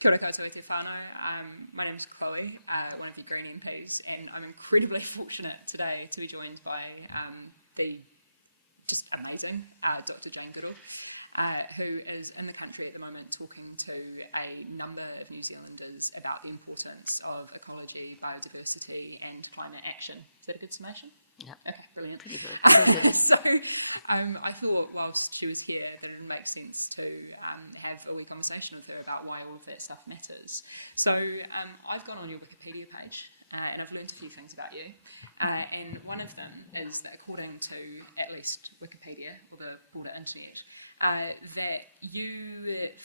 Kia ora koutou e te whānau. My name is Chloe, one of the Green MPs, and I'm incredibly fortunate today to be joined by the just amazing Dr. Jane Goodall, who is in the country at the moment talking to a number of New Zealanders about the importance of ecology, biodiversity and climate action. Is that a good summation? Yeah. Okay, brilliant. Pretty good. Pretty good. So I thought whilst she was here that it would make sense to have a wee conversation with her about why all of that stuff matters. So I've gone on your Wikipedia page and I've learned a few things about you. And one of them is that according to at least Wikipedia, or the broader internet, that you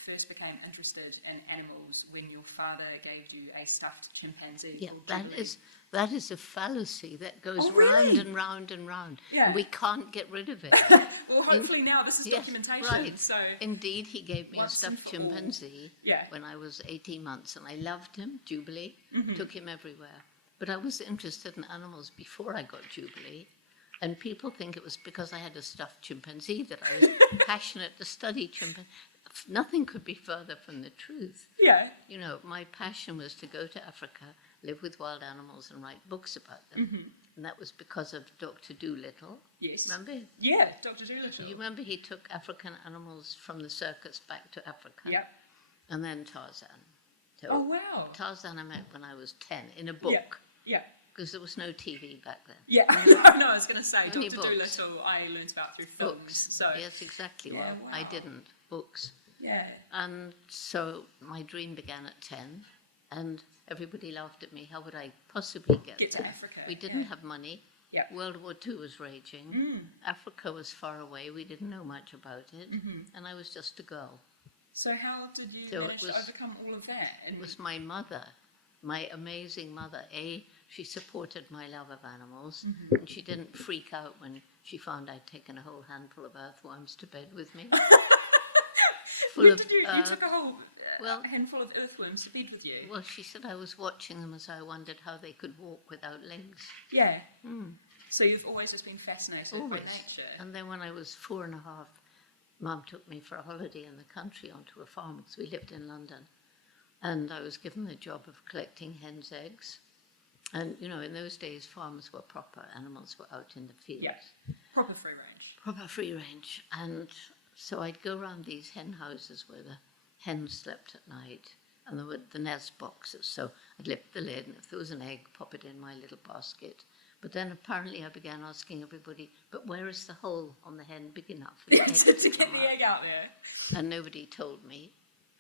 first became interested in animals when your father gave you a stuffed chimpanzee called Jubilee. That is a fallacy that goes round really? and round and round. Yeah. And we can't get rid of it. Well, hopefully now this is documentation. Right. So Indeed, he gave me a once and stuffed for all. chimpanzee when I was 18 months, and I loved him, Jubilee, took him everywhere. But I was interested in animals before I got Jubilee. And people think it was because I had a stuffed chimpanzee that I was passionate to study chimpanzees. Nothing could be further from the truth. Yeah. You know, my passion was to go to Africa, live with wild animals and write books about them. And that was because of Dr. Dolittle. Yes. Remember? Yeah, Dr. Dolittle. You remember he took African animals from the circus back to Africa? Yep. And then Tarzan. So Oh, wow. Tarzan I met when I was 10 in a book. Yeah. Because there was no TV back then. Yeah. No, I was going to say, Only Dr. books. Dolittle I learnt about through films. Books. So. Yes, exactly. Yeah, Well, I wow. didn't. Books. Yeah. And so my dream began at 10, and everybody laughed at me. How would I possibly get Get to there? Africa, We didn't yeah. have money. Yeah. World War II was raging. Africa was far away. We didn't know much about it. And I was just a girl. So how did you So manage to overcome all of that? And It was my mother, my amazing mother. She supported my love of animals, and she didn't freak out when she found I'd taken a whole handful of earthworms to bed with me. you took a whole handful of earthworms to bed with you? Well, she said I was watching them as I wondered how they could walk without legs. Yeah. So you've always just been fascinated by Always. nature? And then when I was 4 and a half, Mum took me for a holiday in the country onto a farm, because we lived in London. And I was given the job of collecting hens' eggs. And, you know, in those days, farms were proper. Animals were out in the fields. Yeah. Proper free range. Proper free range. And so I'd go around these hen houses where the hens slept at night, and there were the nest boxes. So I'd lift the lid, and if there was an egg, pop it in my little basket. But then apparently I began asking everybody, but where is the hole on the hen big enough for the egg to to get come the out? egg out there. And nobody told me.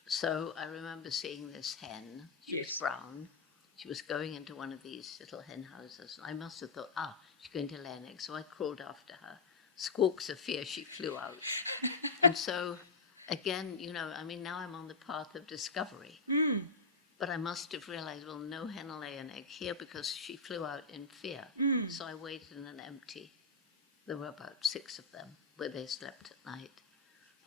So I remember seeing this hen. She was brown. She was going into one of these little hen houses. I must have thought, she's going to lay an egg. So I crawled after her. Squawks of fear, she flew out. And so, again, you know, I mean, now I'm on the path of discovery. But I must have realized, well, no hen will lay an egg here because she flew out in fear. So I waited in an empty. There were about 6 of them where they slept at night.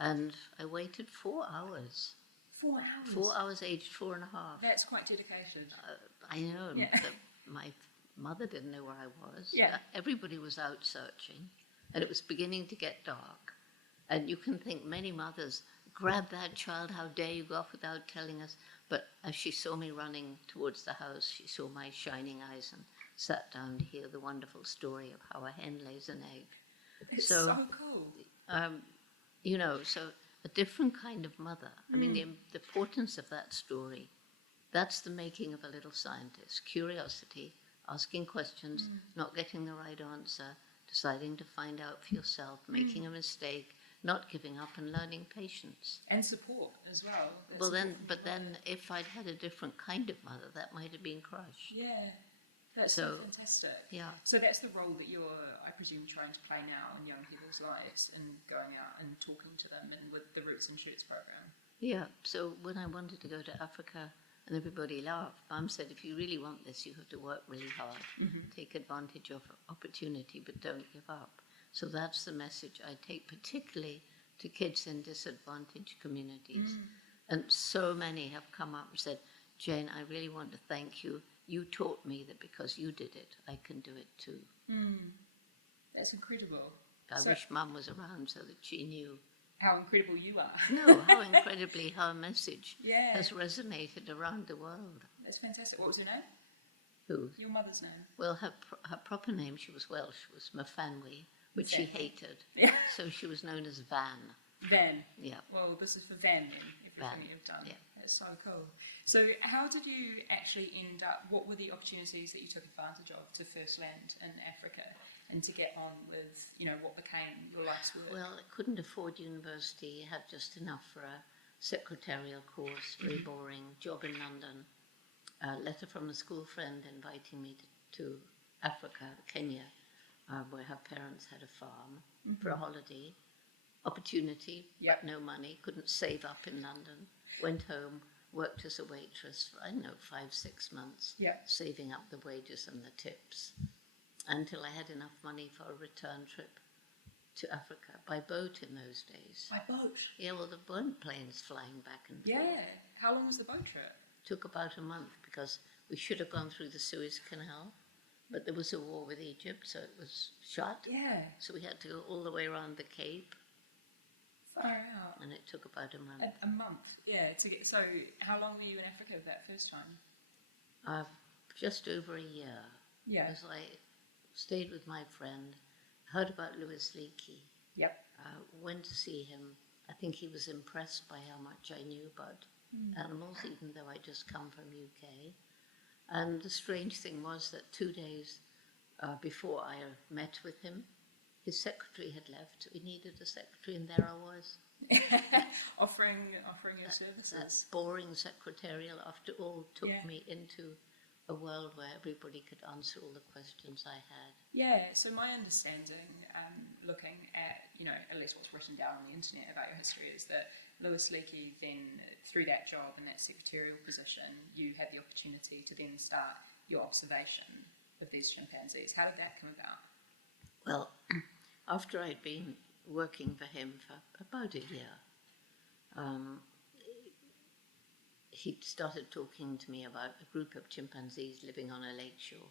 And I waited 4 hours. 4 hours? 4 hours, aged 4 and a half. That's quite dedicated. I know. Yeah. My mother didn't know where I was. Yeah. Everybody was out searching, and it was beginning to get dark. And you can think many mothers, grab that child, how dare you go off without telling us. But as she saw me running towards the house, she saw my shining eyes and sat down to hear the wonderful story of how a hen lays an egg. It's so cool. You know, so a different kind of mother. I mean, the importance of that story, that's the making of a little scientist. Curiosity, asking questions, not getting the right answer, deciding to find out for yourself, making a mistake, not giving up, and learning patience. And support as well. Well, but then if I'd had a different kind of mother, that might have been crushed. Yeah. That's So, fantastic. Yeah. So that's the role that you're, I presume, trying to play now in young people's lives and going out and talking to them and with the Roots and Shoots program. Yeah, so when I wanted to go to Africa and everybody laughed, Mum said, if you really want this, you have to work really hard, take advantage of opportunity, but don't give up. So that's the message I take, particularly to kids in disadvantaged communities. And so many have come up and said, Jane, I really want to thank you. You taught me that because you did it, I can do it too. That's incredible. I wish Mum was around so that she knew how incredible you are. No, how incredibly her message Yeah, has resonated around the world. that's fantastic. What was her name? Who? Your mother's name? Well, her proper name, she was Welsh, was Myfanwy, which she Exactly. hated. Yeah. So she was known as Van. Van. Yeah. Well, this is for Van then, everything Van, you've done. yeah. That's so cool. So how did you actually end up, what were the opportunities that you took advantage of to first land in Africa and to get on with, what became your life's work? Well, I couldn't afford university, had just enough for a secretarial course, very boring, job in London. A letter from a school friend inviting me to Africa, Kenya, where her parents had a farm for a holiday. Opportunity, Yep. but no money, couldn't save up in London. Went home, worked as a waitress for, 5-6 months, Yep. saving up the wages and the tips, until I had enough money for a return trip to Africa, by boat in those days. By boat? Yeah, well, there weren't planes flying back and forth. Yeah. How long was the boat trip? Took about a month, because we should have gone through the Suez Canal, but there was a war with Egypt, so it was shut. Yeah. So we had to go all the way around the Cape, Far out. and it took about a month. A month, yeah. So how long were you in Africa that first time? Just over a year. Yeah. As I stayed with my friend, heard about Louis Leakey, Yep. went to see him. I think he was impressed by how much I knew about animals, even though I just come from UK. And the strange thing was that 2 days before I met with him, his secretary had left. We needed a secretary, and there I was. offering your services. That boring secretarial, after all, took Yeah. me into a world where everybody could answer all the questions I had. Yeah, so my understanding, looking at, at least what's written down on the internet about your history, is that Louis Leakey then, through that job and that secretarial position, you had the opportunity to then start your observation of these chimpanzees. How did that come about? Well, after I'd been working for him for about a year, he started talking to me about a group of chimpanzees living on a lake shore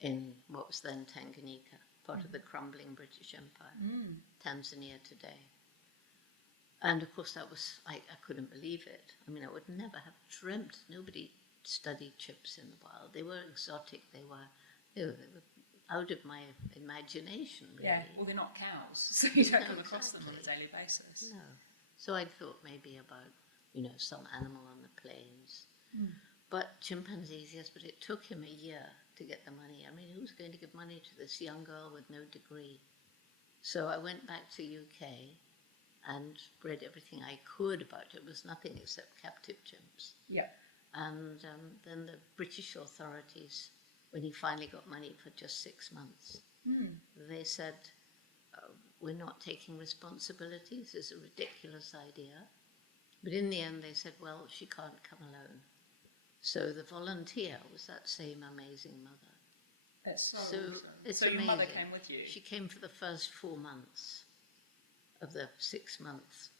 in what was then Tanganyika, part of the crumbling British Empire, Tanzania today. And of course, that was, I couldn't believe it. I mean, I would never have dreamt. Nobody studied chimps in the wild. They were exotic. They were out of my imagination, really. Yeah, well, they're not cows, so you don't No, come across them on a exactly. daily basis. No. So I thought maybe about, some animal on the plains. But chimpanzees, yes, but it took him a year to get the money. I mean, who's going to give money to this young girl with no degree? So I went back to UK and read everything I could about it. It was nothing except captive chimps. Yeah. And then the British authorities, when he finally got money for just 6 months, they said, we're not taking responsibility. This is a ridiculous idea. But in the end, they said, well, she can't come alone. So the volunteer was that same amazing mother. That's so So awesome. it's So your mother amazing. came with you? She came for the first 4 months of the 6 months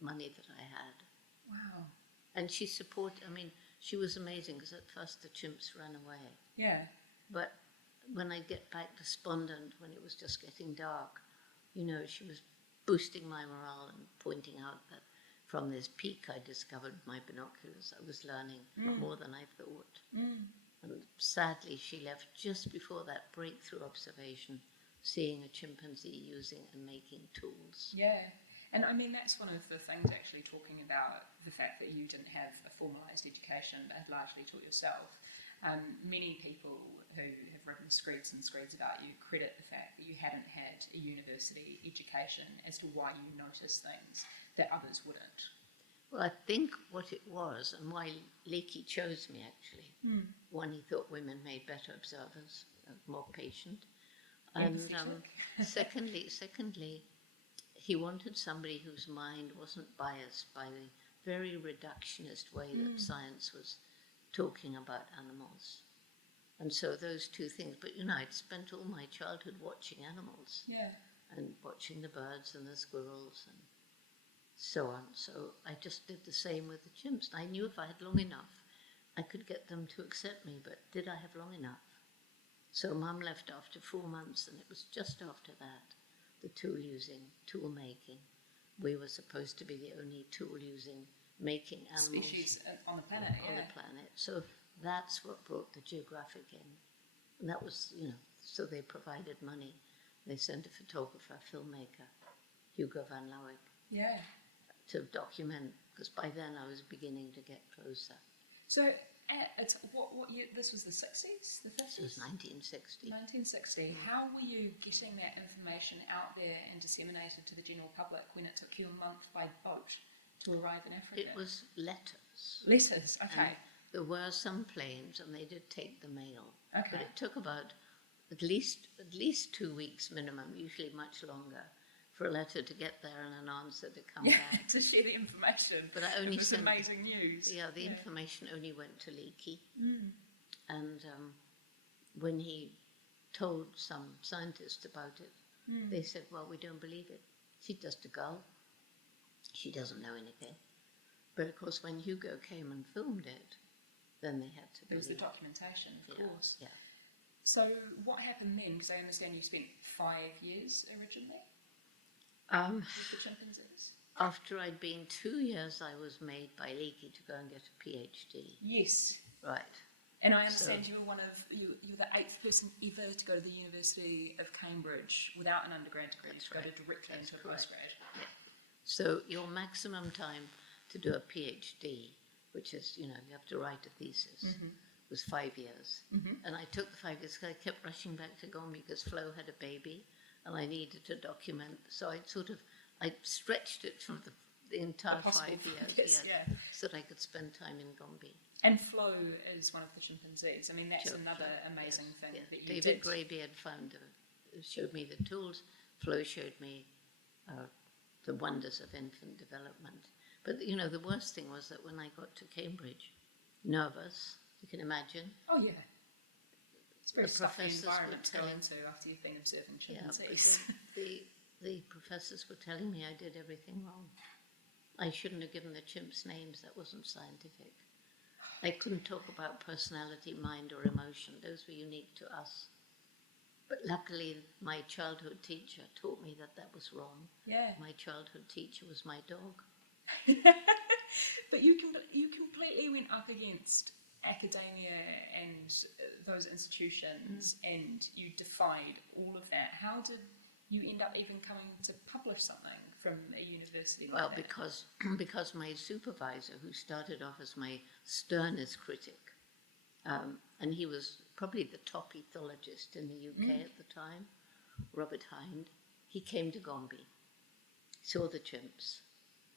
money that I had. Wow. And she she was amazing, because at first the chimps ran away. Yeah. But when I get back despondent, when it was just getting dark, she was boosting my morale and pointing out that from this peak I discovered with my binoculars, I was learning more than I thought. And sadly, she left just before that breakthrough observation, seeing a chimpanzee using and making tools. Yeah. And I mean, that's one of the things, actually, talking about the fact that you didn't have a formalised education but had largely taught yourself. Many people who have written screeds and screeds about you credit the fact that you hadn't had a university education as to why you notice things that others wouldn't. Well, I think what it was, and why Leakey chose me, actually, one, he thought women made better observers, more patient. And secondly, he wanted somebody whose mind wasn't biased by the very reductionist way that science was talking about animals. And so those two things, but I'd spent all my childhood watching animals. Yeah. And watching the birds and the squirrels and so on. So I just did the same with the chimps. I knew if I had long enough, I could get them to accept me, but did I have long enough? So Mum left after 4 months, and it was just after that, the tool using, tool making, we were supposed to be the only tool making animals Species on the planet, on yeah. the planet. So that's what brought the geographic in. And that was, so they provided money. They sent a photographer, filmmaker, Hugo van Lauwijk, Yeah. to document, because by then I was beginning to get closer. So, it's what year? This was the 60s, the 50s? This was 1960. 1960. How were you getting that information out there and disseminated to the general public when it took you a month by boat to arrive in Africa? It was letters. Letters, okay. And there were some planes, and they did take the mail. Okay. But it took about at least 2 weeks minimum, usually much longer, for a letter to get there and an answer to come back. To share the information. But I only it was sent amazing news. Yeah, the information only went to Leakey. Mm. And when he told some scientists about it, they said, well, we don't believe it. She's just a girl. She doesn't know anything. But of course, when Hugo came and filmed it, then they had to There was the believe documentation, of course. Yeah. So what happened then? Because I understand you spent 5 years originally with the chimpanzees. After I'd been 2 years, I was made by Leakey to go and get a PhD. Yes. Right. And I understand you were you're the 8th person ever to go to the University of Cambridge without an undergrad degree, to go directly into a postgrad. Yeah. So your maximum time to do a PhD, which is, you have to write a thesis, was 5 years. And I took the 5 years because I kept rushing back to Gombe because Flo had a baby and I needed to document. So I stretched it for the entire 5 years, so that I could spend time in Gombe. And Flo is one of the chimpanzees. I mean, that's another amazing thing that you David did. Graybeard showed me the tools. Flo showed me the wonders of infant development. But, the worst thing was that when I got to Cambridge, nervous, you can imagine. Oh, yeah. It's a very The stuffy professors environment to were go telling- into after you've been observing Yeah, chimpanzees. because the professors were telling me I did everything wrong. I shouldn't have given the chimps names. That wasn't scientific. I couldn't talk about personality, mind, or emotion. Those were unique to us. But luckily, my childhood teacher taught me that was wrong. Yeah. My childhood teacher was my dog. But you completely went up against academia and those institutions, and you defied all of that. How did you end up even coming to publish something from a university like Well, that? because my supervisor, who started off as my sternest critic, and he was probably the top ethologist in the UK at the time, Robert Hind, he came to Gombe, saw the chimps,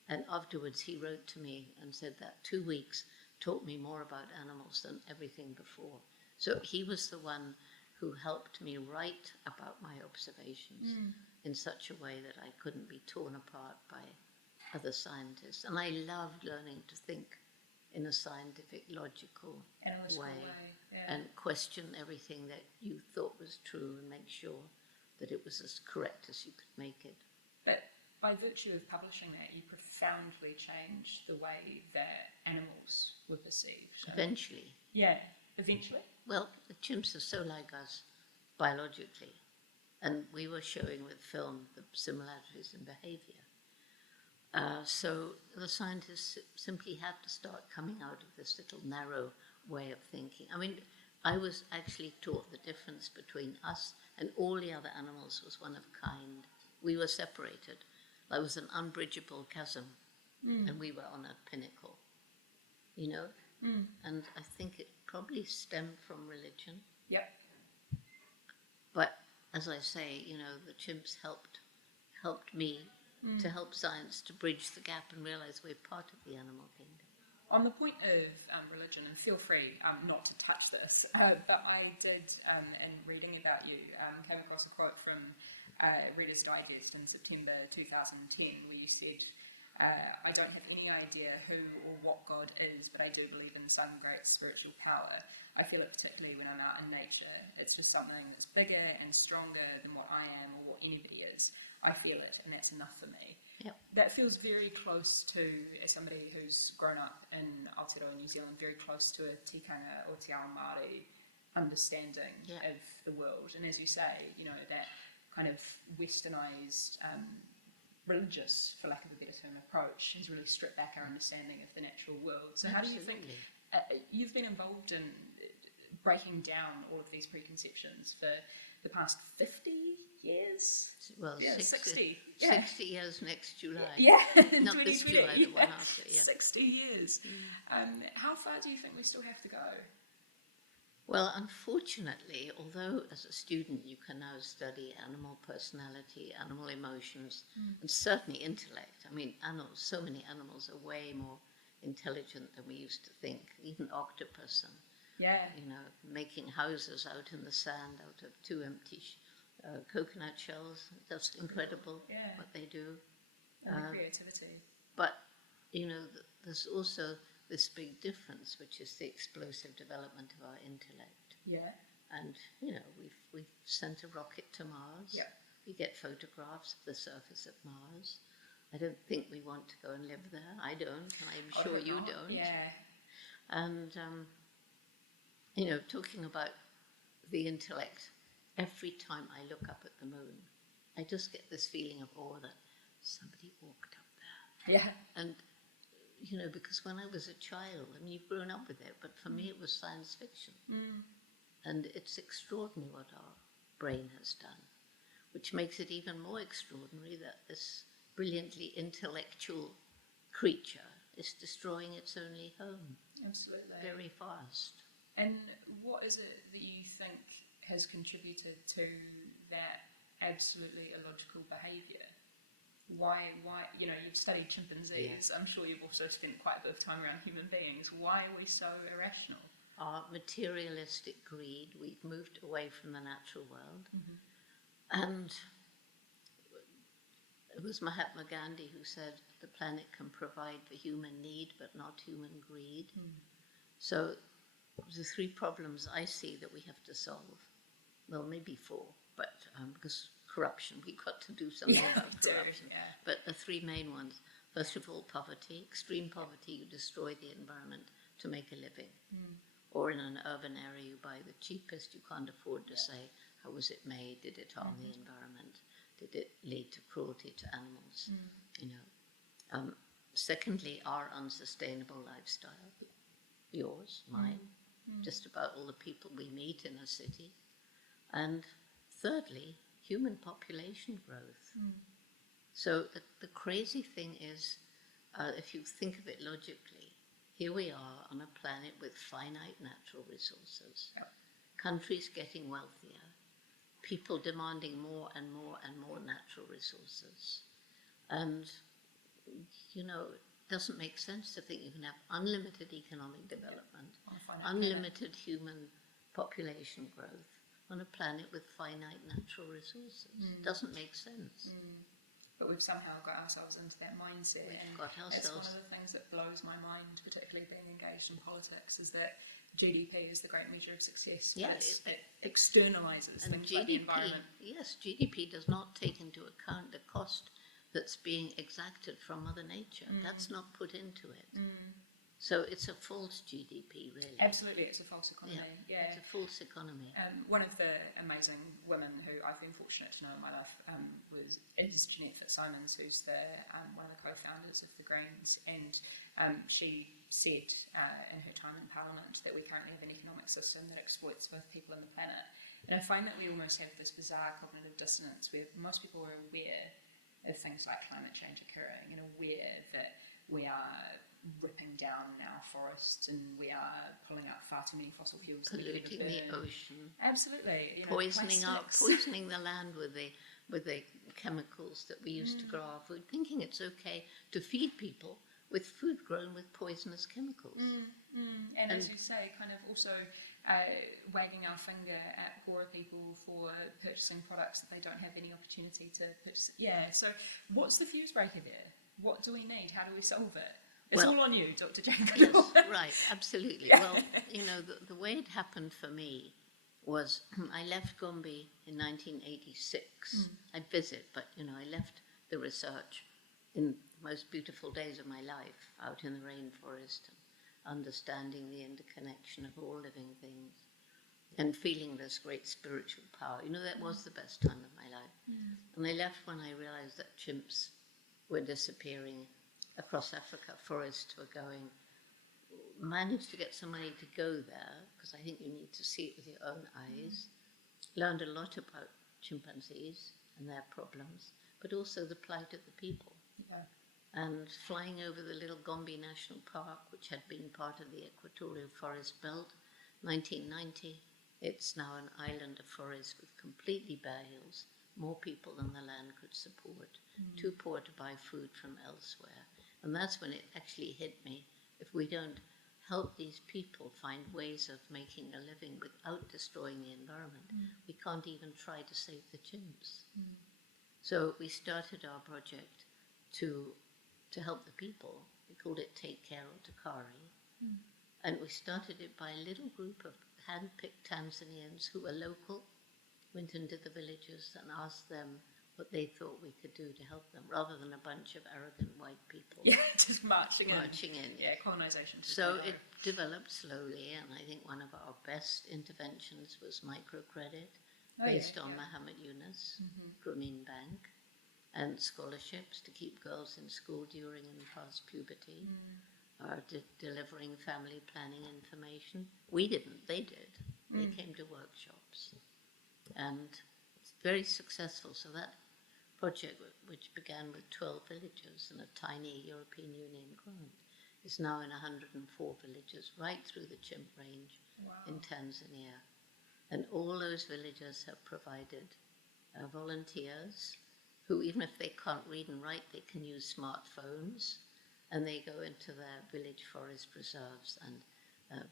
and afterwards he wrote to me and said that 2 weeks taught me more about animals than everything before. So he was the one who helped me write about my observations in such a way that I couldn't be torn apart by other scientists. And I loved learning to think in a scientific, logical Analytical way yeah. and question everything that you thought was true and make sure that it was as correct as you could make it. But by virtue of publishing that, you profoundly changed the way that animals were perceived. Eventually. Yeah, eventually. Well, the chimps are so like us biologically, and we were showing with film the similarities in behavior. So the scientists simply had to start coming out of this little narrow way of thinking. I mean, I was actually taught the difference between us and all the other animals was one of kind. We were separated. There was an unbridgeable chasm, and we were on a pinnacle, And I think it probably stemmed from religion. Yep. But as I say, the chimps helped me to help science to bridge the gap and realize we're part of the animal kingdom. On the point of religion, and feel free not to touch this, but I did, in reading about you, came across a quote from Reader's Digest in September 2010, where you said, I don't have any idea who or what God is, but I do believe in some great spiritual power. I feel it particularly when I'm out in nature. It's just something that's bigger and stronger than what I am or what anybody is. I feel it, and that's enough for me. Yep. That feels very close to, as somebody who's grown up in Aotearoa, New Zealand, very close to a tikanga or te ao Māori understanding of the world. And as you say, that kind of westernised religious, for lack of a better term, approach has really stripped back our understanding of the natural world. So how do you think, you've been involved in breaking down all of these preconceptions for the past 50 years? Well, yeah, 60 years next July. Yeah, Not this July, the one after, 60 years. How far do you think we still have to go? Well, unfortunately, although as a student you can now study animal personality, animal emotions, and certainly intellect. I mean, so many animals are way more intelligent than we used to think. Even octopus and, making houses out in the sand out of two empty coconut shells. That's incredible what they do. And the creativity. But, there's also this big difference, which is the explosive development of our intellect. Yeah. And, we've sent a rocket to Mars. Yeah. We get photographs of the surface of Mars. I don't think we want to go and live there. I don't, and I'm sure you don't. Yeah. And, talking about the intellect, every time I look up at the moon, I just get this feeling of awe that somebody walked up there. Yeah. And, because when I was a child, I mean, you've grown up with it, but for me it was science fiction. And it's extraordinary what our brain has done, which makes it even more extraordinary that this brilliantly intellectual creature is destroying its only home. Absolutely. Very fast. And what is it that you think has contributed to that absolutely illogical behaviour? Why, you've studied chimpanzees. I'm sure you've also spent quite a bit of time around human beings. Why are we so irrational? Our materialistic greed, we've moved away from the natural world. And it was Mahatma Gandhi who said the planet can provide for human need, but not human greed. So the three problems I see that we have to solve, well, maybe four, but because corruption, we've got to do something about corruption. But the three main ones, first of all, poverty. Extreme poverty, you destroy the environment to make a living. Or in an urban area, you buy the cheapest. You can't afford to say, how was it made? Did it harm the environment? Did it lead to cruelty to animals? Secondly, our unsustainable lifestyle. Yours, mine, just about all the people we meet in a city. And thirdly, human population growth. So the crazy thing is, if you think of it logically, here we are on a planet with finite natural resources, countries getting wealthier, people demanding more and more and more natural resources. And, it doesn't make sense to think you can have unlimited economic development, unlimited human population growth on a planet with finite natural resources. It doesn't make sense. But we've somehow got ourselves into that mindset. It's one of the things that blows my mind, particularly being engaged in politics, is that GDP is the great measure of success. It externalises things like the environment. Yes, GDP does not take into account the cost that's being exacted from Mother Nature. That's not put into it. So it's a false GDP, really. Absolutely, it's a false economy. Yeah. It's a false economy. One of the amazing women who I've been fortunate to know in my life is Jeanette Fitzsimons, who's one of the co-founders of the Greens, and she said in her time in Parliament that we currently have an economic system that exploits both people and the planet. And I find that we almost have this bizarre cognitive dissonance where most people are aware of things like climate change occurring and aware that we are ripping down our forests and we are pulling out far too many fossil fuels, polluting the ocean, absolutely, poisoning the land with the chemicals that we use to grow our food, thinking it's okay to feed people with food grown with poisonous chemicals. And as you say, kind of also wagging our finger at poorer people for purchasing products that they don't have any opportunity to purchase. So what's the fuse breaker there? What do we need? How do we solve it? It's all on you, Dr. Jane Goodall. Yes, right, absolutely. Well, the way it happened for me was I left Gombe in 1986. I'd visit, but, I left the research in the most beautiful days of my life, out in the rainforest, understanding the interconnection of all living things, and feeling this great spiritual power. That was the best time of my life. And I left when I realized that chimps were disappearing across Africa. Forests were going. Managed to get some money to go there, because I think you need to see it with your own eyes. Learned a lot about chimpanzees and their problems, but also the plight of the people. Yeah. And flying over the little Gombe National Park, which had been part of the Equatorial Forest Belt, 1990, it's now an island of forest with completely bare hills, more people than the land could support, too poor to buy food from elsewhere. And that's when it actually hit me. If we don't help these people find ways of making a living without destroying the environment, we can't even try to save the chimps. So we started our project to help the people. We called it Take Care or Takari. And we started it by a little group of hand-picked Tanzanians who were local, went into the villages and asked them what they thought we could do to help them, rather than a bunch of arrogant white people. Yeah, just marching in. Yeah, colonisation. So it developed slowly, and I think one of our best interventions was microcredit, based on Muhammad Yunus, Grameen Bank, and scholarships to keep girls in school during and past puberty, or delivering family planning information. We didn't, they did. They came to workshops. And it's very successful. So that project, which began with 12 villages and a tiny European Union grant, is now in 104 villages right through the chimp range in Tanzania. And all those villages have provided volunteers who, even if they can't read and write, they can use smartphones, and they go into their village forest reserves and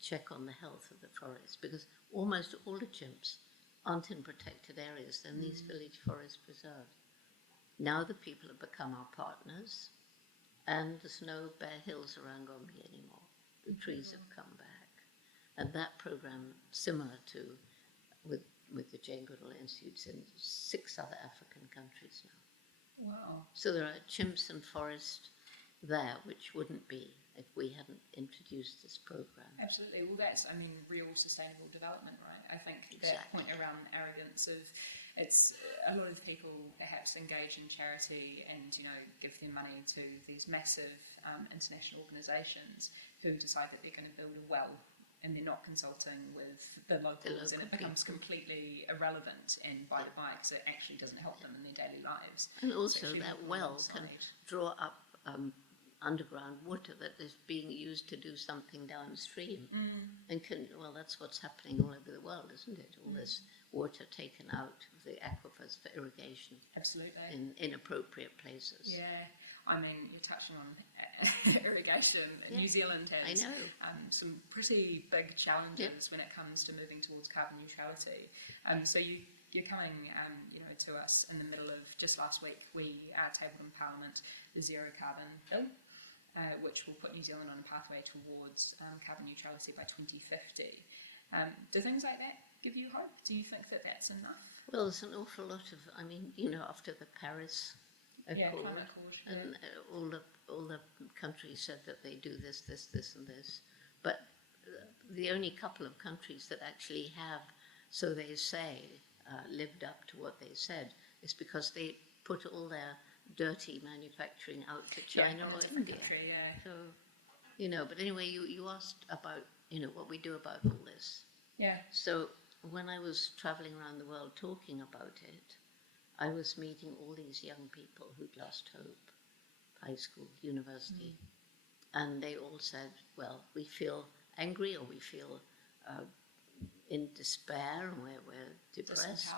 check on the health of the forest, because almost all the chimps aren't in protected areas, they're in these village forest preserves. Now the people have become our partners, and there's no bare hills around Gombe anymore. The trees have come back. And that program, similar to with the Jane Goodall Institutes in 6 other African countries now. Wow. So there are chimps and forest there, which wouldn't be if we hadn't introduced this program. Absolutely. Well, that's, I mean, real sustainable development, right? I think that point around arrogance of, it's a lot of people perhaps engage in charity and, you know, give their money to these massive international organisations who decide that they're going to build a well, and they're not consulting with the locals, and it becomes completely irrelevant and by the by, because it actually doesn't help them in their daily lives. And also that well can draw up underground water that is being used to do something downstream. And well, that's what's happening all over the world, isn't it? All this water taken out of the aquifers for irrigation. Absolutely. In inappropriate places. Yeah. I mean, you're touching on irrigation. Yeah. New Zealand has some pretty big challenges when it comes to moving towards carbon neutrality. So you're coming, to us in the middle of, just last week, we tabled in Parliament the Zero Carbon Bill, which will put New Zealand on a pathway towards carbon neutrality by 2050. Do things like that give you hope? Do you think that that's enough? Well, there's an awful lot of, after the Paris Accord, and all the countries said that they do this, and this, but the only couple of countries that actually have, so they say, lived up to what they said is because they put all their dirty manufacturing out to China or India. So, but anyway, you asked about, what we do about all this. Yeah. So when I was traveling around the world talking about it, I was meeting all these young people who'd lost hope, high school, university, and they all said, well, we feel angry, or we feel in despair, and we're depressed,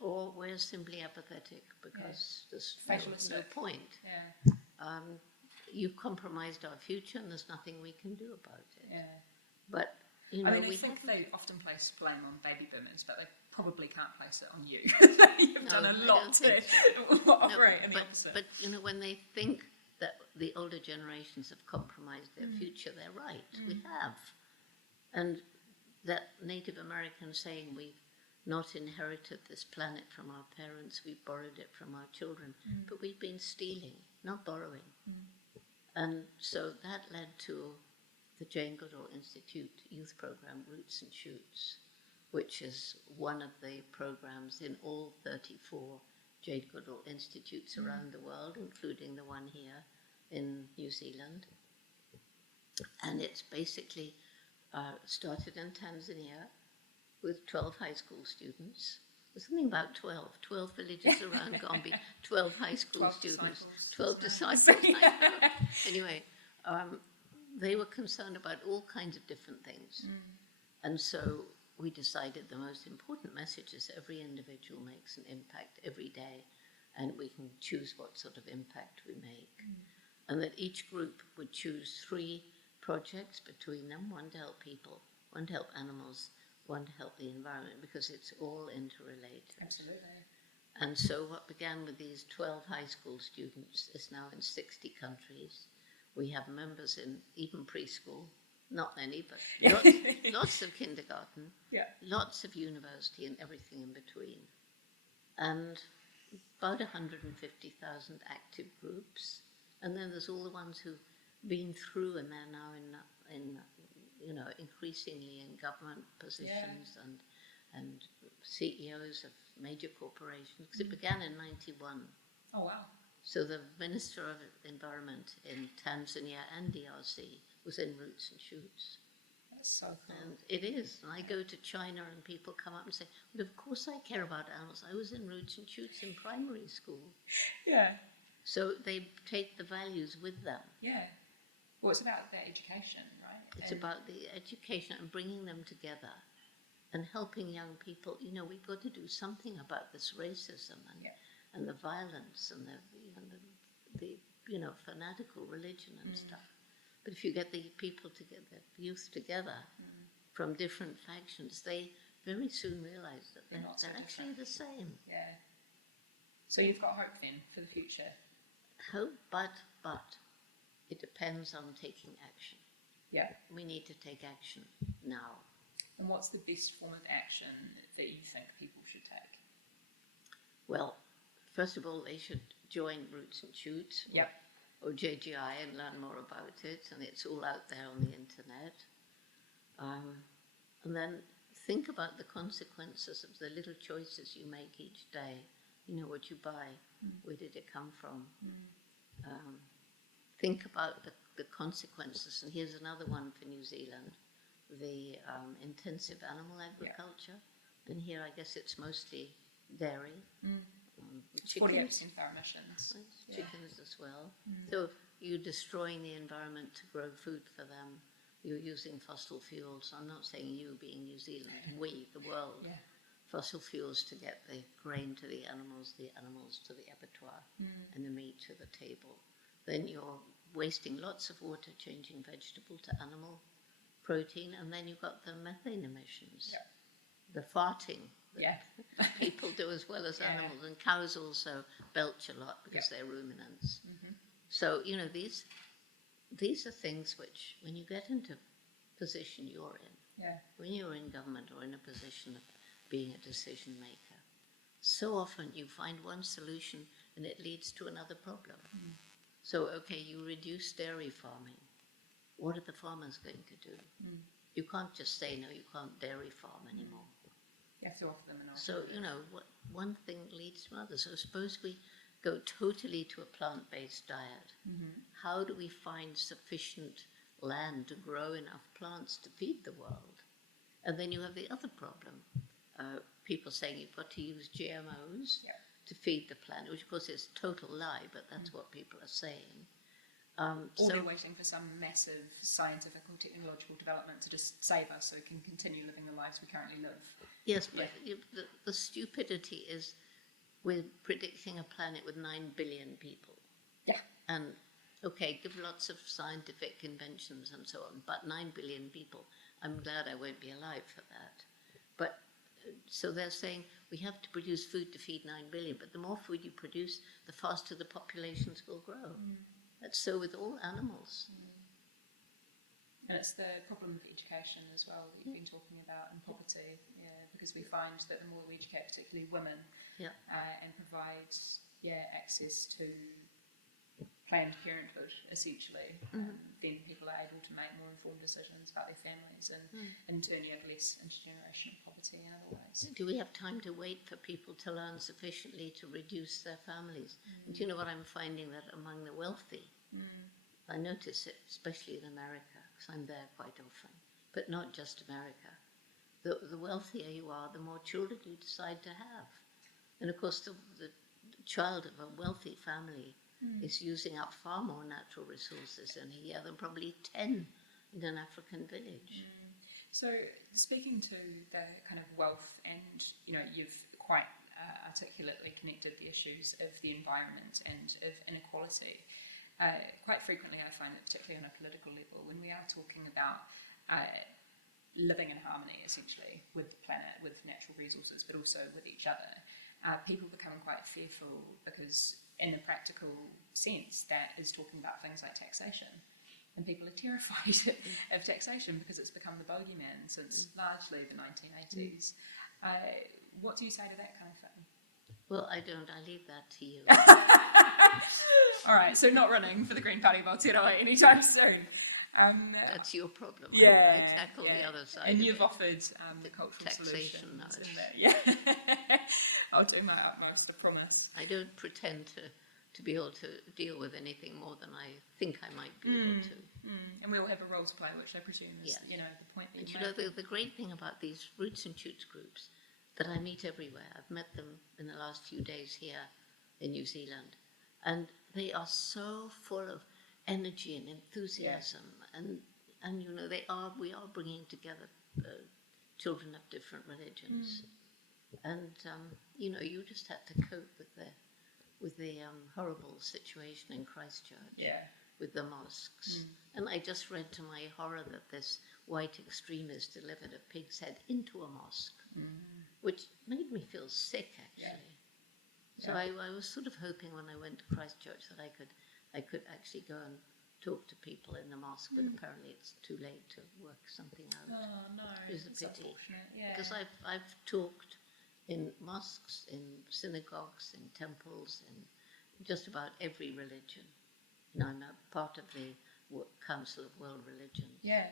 or we're simply apathetic because there's no point. Yeah. You've compromised our future, and there's nothing we can do about it. Yeah. But I think they often place blame on baby boomers, but they probably can't place it on you. You've done a lot to operate in the opposite. But when they think that the older generations have compromised their future, they're right. We have. And that Native American saying, we've not inherited this planet from our parents, we've borrowed it from our children, but we've been stealing, not borrowing. And so that led to the Jane Goodall Institute youth program, Roots and Shoots, which is one of the programs in all 34 Jade Goodall institutes around the world, including the one here in New Zealand. And it's basically started in Tanzania with 12 high school students. There's something about 12 villages around Gombe, 12 high school 12 students, disciples. 12 disciples. I know. Anyway, they were concerned about all kinds of different things. And so we decided the most important message is every individual makes an impact every day, and we can choose what sort of impact we make. And that each group would choose 3 projects between them, one to help people, one to help animals, one to help the environment, because it's all interrelated. Absolutely. And so what began with these 12 high school students is now in 60 countries. We have members in even preschool, not many, but lots of kindergarten, lots of university and everything in between. And about 150,000 active groups. And then there's all the ones who've been through and they're now in increasingly in government positions and CEOs of major corporations, because it began in 91. Oh, wow. So the Minister of Environment in Tanzania and DRC was in Roots and Shoots. That's so cool. And it is. And I go to China and people come up and say, well, of course I care about animals. I was in Roots and Shoots in primary school. Yeah. So they take the values with them. Yeah. Well, it's about their education, right? It's about the education and bringing them together and helping young people. You know, we've got to do something about this racism and the violence and the fanatical religion and stuff. But if you get the people together, youth together from different factions, they very soon realize that they're actually the same. Yeah. So you've got hope then for the future? Hope, but it depends on taking action. Yeah. We need to take action now. And what's the best form of action that you think people should take? Well, first of all, they should join Roots and Shoots or JGI and learn more about it, and it's all out there on the internet. And then think about the consequences of the little choices you make each day. You know, what you buy, where did it come from? Think about the consequences, and here's another one for New Zealand, the intensive animal agriculture. And here I guess it's mostly dairy. Chickens. 48% of our emissions. Chickens as well. So you're destroying the environment to grow food for them. You're using fossil fuels. I'm not saying you being New Zealand, we, the world. Yeah. Fossil fuels to get the grain to the animals to the abattoir, and the meat to the table. Then you're wasting lots of water changing vegetable to animal protein, and then you've got the methane emissions, the farting that people do as well as animals, and cows also belch a lot because they're ruminants. So, you know, these are things which, when you get into position you're in, when you're in government or in a position of being a decision maker, so often you find one solution and it leads to another problem. So, okay, you reduce dairy farming. What are the farmers going to do? You can't just say, no, you can't dairy farm anymore. You have to offer them an So, alternative. you know, one thing leads to another. So suppose we go totally to a plant-based diet. How do we find sufficient land to grow enough plants to feed the world? And then you have the other problem. People saying you've got to use GMOs to feed the planet, which of course is a total lie, but that's what people are saying. Or So they're waiting for some massive scientific or technological development to just save us so we can continue living the lives we currently live. yes, but the stupidity is we're predicting a planet with 9 billion people. Yeah. And okay, give lots of scientific inventions and so on, but 9 billion people, I'm glad I won't be alive for that. But so they're saying we have to produce food to feed 9 billion, but the more food you produce, the faster the populations will grow. That's so with all animals. And it's the problem of education as well that you've been talking about, and poverty, because we find that the more we educate, particularly women, and provide access to Planned Parenthood, essentially, then people are able to make more informed decisions about their families and in turn you have less intergenerational poverty in other ways. Do we have time to wait for people to learn sufficiently to reduce their families? And do you know what I'm finding, that among the wealthy, I notice it, especially in America, because I'm there quite often, but not just America. The wealthier you are, the more children you decide to have. And of course, the child of a wealthy family is using up far more natural resources in a year than probably 10 in an African village. So, speaking to the kind of wealth, and you've quite articulately connected the issues of the environment and of inequality. Quite frequently, I find that, particularly on a political level, when we are talking about living in harmony, essentially, with the planet, with natural resources, but also with each other, people become quite fearful because, in the practical sense, that is talking about things like taxation. And people are terrified of taxation because it's become the bogeyman since largely the 1980s. What do you say to that kind of thing? Well, I don't. I leave that to you. All right, so not running for the Green Party of Aotearoa anytime soon. That's your problem. Yeah, I tackle the other side. And of you've it. offered the cultural taxation solutions knowledge. in there. Yeah, I'll do my utmost, I promise. I don't pretend to be able to deal with anything more than I think I might be able to. And we all have a role to play, which I presume is, Yes. The point that And you you know, make. the great thing about these Roots and Shoots groups that I meet everywhere, I've met them in the last few days here in New Zealand, and they are so full of energy and enthusiasm, and we are bringing together children of different religions, and you just had to cope with the horrible situation in Christchurch with the mosques. And I just read to my horror that this white extremist delivered a pig's head into a mosque, which made me feel sick, actually. So I was sort of hoping when I went to Christchurch that I could actually go and talk to people in the mosque, but apparently it's too late to work something out. Oh no, It's a it's pity. unfortunate. Yeah. Because I've talked in mosques, in synagogues, in temples, in just about every religion. I'm a part of the Council of World Religions. Yeah,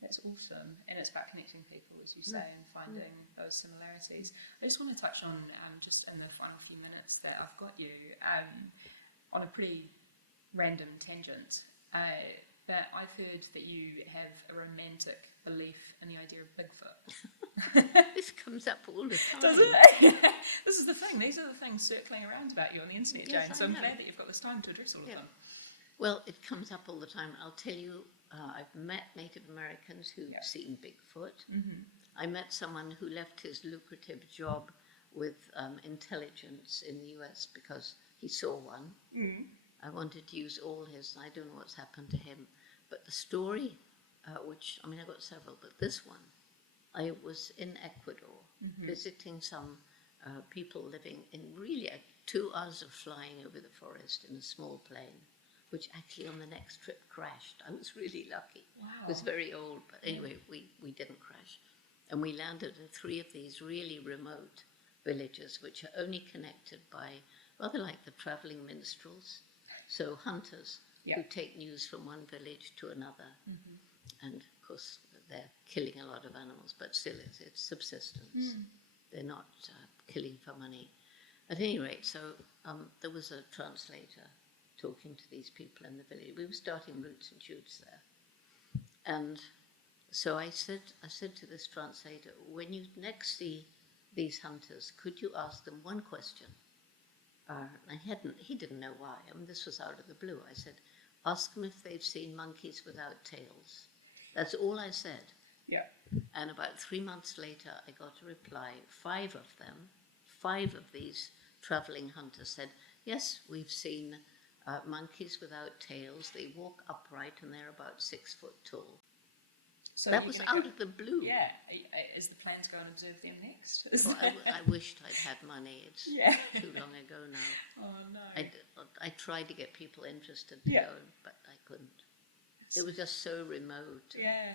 that's awesome, and it's about connecting people, as you say, and finding those similarities. I just want to touch on, just in the final few minutes that I've got you, on a pretty random tangent, but I've heard that you have a romantic belief in the idea of Bigfoot. This comes up all the time. Does it? This is the thing. These are the things circling around about you on the internet, Yes, Jane. So I I'm know. glad that you've got this time to address all of them. Well, it comes up all the time. I'll tell you, I've met Native Americans who've seen Bigfoot. I met someone who left his lucrative job with intelligence in the US because he saw one. I wanted to use all his, I don't know what's happened to him. But the story, I got several, but this one, I was in Ecuador visiting some people living in really 2 hours of flying over the forest in a small plane, which actually on the next trip crashed. I was really lucky. Wow. It was very old, but anyway, we didn't crash. And we landed in 3 of these really remote villages, which are only connected by, rather like the traveling minstrels, so hunters who take news from one village to another. And of course, they're killing a lot of animals, but still it's subsistence. They're not killing for money. At any rate, so there was a translator talking to these people in the village. We were starting Roots and Shoots there. And so I said to this translator, when you next see these hunters, could you ask them one question? He didn't know why. This was out of the blue. I said, ask them if they've seen monkeys without tails. That's all I said. Yeah. And about 3 months later, I got a reply. 5 of them, 5 of these traveling hunters said, yes, we've seen monkeys without tails. They walk upright and they're about 6 foot tall. So that was out of the blue. Yeah. Is the plan to go and observe them next? Well, I wished I'd had money. It's too long ago now. Oh, no. I tried to get people interested to go, but I couldn't. It was just so remote. Yeah.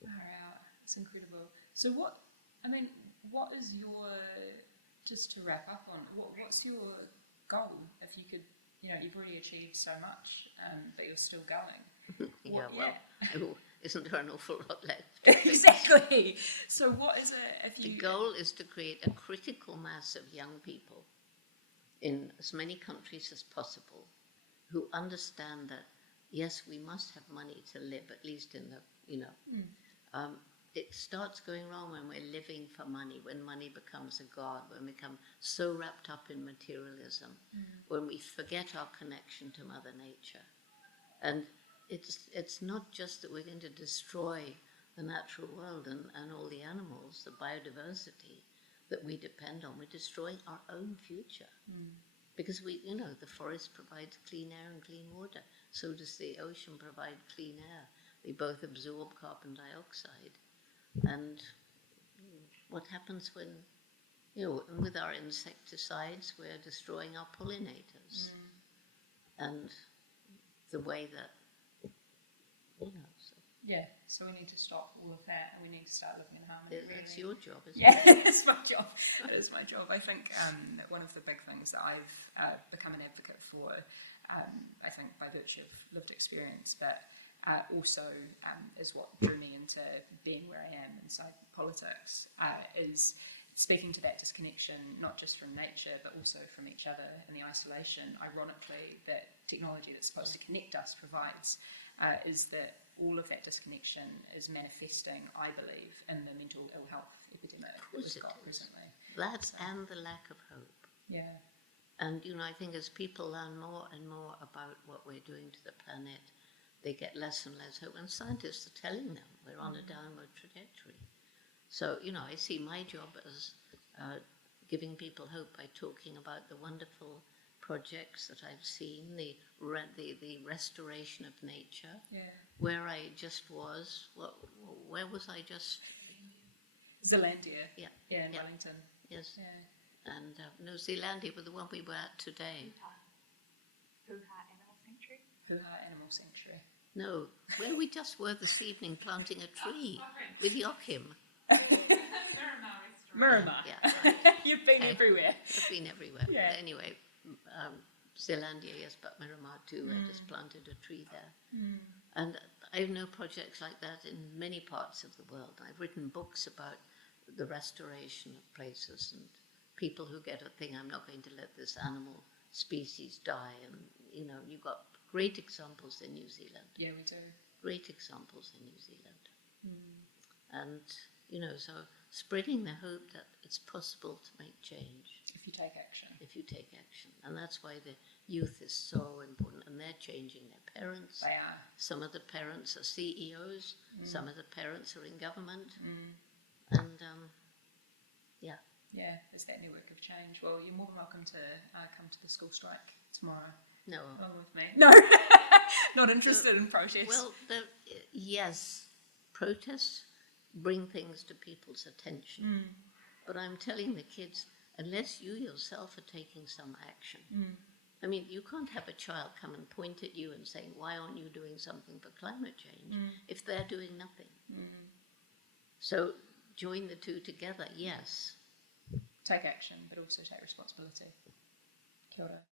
Far out. It's incredible. So what is your, just to wrap up on, what's your goal? If you could you've already achieved so much, but you're still going. Yeah, well, isn't there an awful lot left? Exactly. So what is it if you... The goal is to create a critical mass of young people in as many countries as possible who understand that, yes, we must have money to live, at least in the, it starts going wrong when we're living for money, when money becomes a god, when we become so wrapped up in materialism, when we forget our connection to Mother Nature. And it's not just that we're going to destroy the natural world and all the animals, the biodiversity that we depend on. We're destroying our own future. Because the forest provides clean air and clean water. So does the ocean provide clean air. They both absorb carbon dioxide. And what happens when, with our insecticides, we're destroying our pollinators. And the way that, so we need to stop all of that, and we need to start living in harmony. It's your job, isn't it? it? It's my job. It is my job. I think one of the big things that I've become an advocate for, I think by virtue of lived experience, but also is what drew me into being where I am inside politics, is speaking to that disconnection, not just from nature, but also from each other and the isolation, ironically, that technology that's supposed to connect us provides, is that all of that disconnection is manifesting, I believe, in the mental ill health epidemic that we've got presently. That and the lack of hope. Yeah. And, I think as people learn more and more about what we're doing to the planet, they get less and less hope. And scientists are telling them we're on a downward trajectory. So, I see my job as giving people hope by talking about the wonderful projects that I've seen, the restoration of nature, where I just was. Where was I just? Zealandia. Yeah. In Wellington. Yes. Yeah. And New Zealandia, but the one we were at today. Hoo Ha Animal Sanctuary. Hoo Ha Animal Sanctuary. No, where we just were this evening planting a tree with Joachim. Miramar. Yeah, right. You've been everywhere. I've been everywhere. Yeah. Anyway, Zealandia, yes, but Miramar too. I just planted a tree there. And I know projects like that in many parts of the world. I've written books about the restoration of places and people who get a thing, I'm not going to let this animal species die. And, you've got great examples in New Zealand. Yeah, we do. Great examples in New Zealand. And, so spreading the hope that it's possible to make change. If you take action. If you take action. And that's why the youth is so important. And they're changing their parents. They are. Some of the parents are CEOs. Some of the parents are in government. And, Yeah, there's that network of change. Well, you're more than welcome to come to the school strike tomorrow. No. Along with me. No. Not interested in protest. Well, yes, protests bring things to people's attention. But I'm telling the kids, unless you yourself are taking some action, I mean, you can't have a child come and point at you and saying, why aren't you doing something for climate change if they're doing nothing? So join the two together, yes. Take action, but also take responsibility. Kia ora.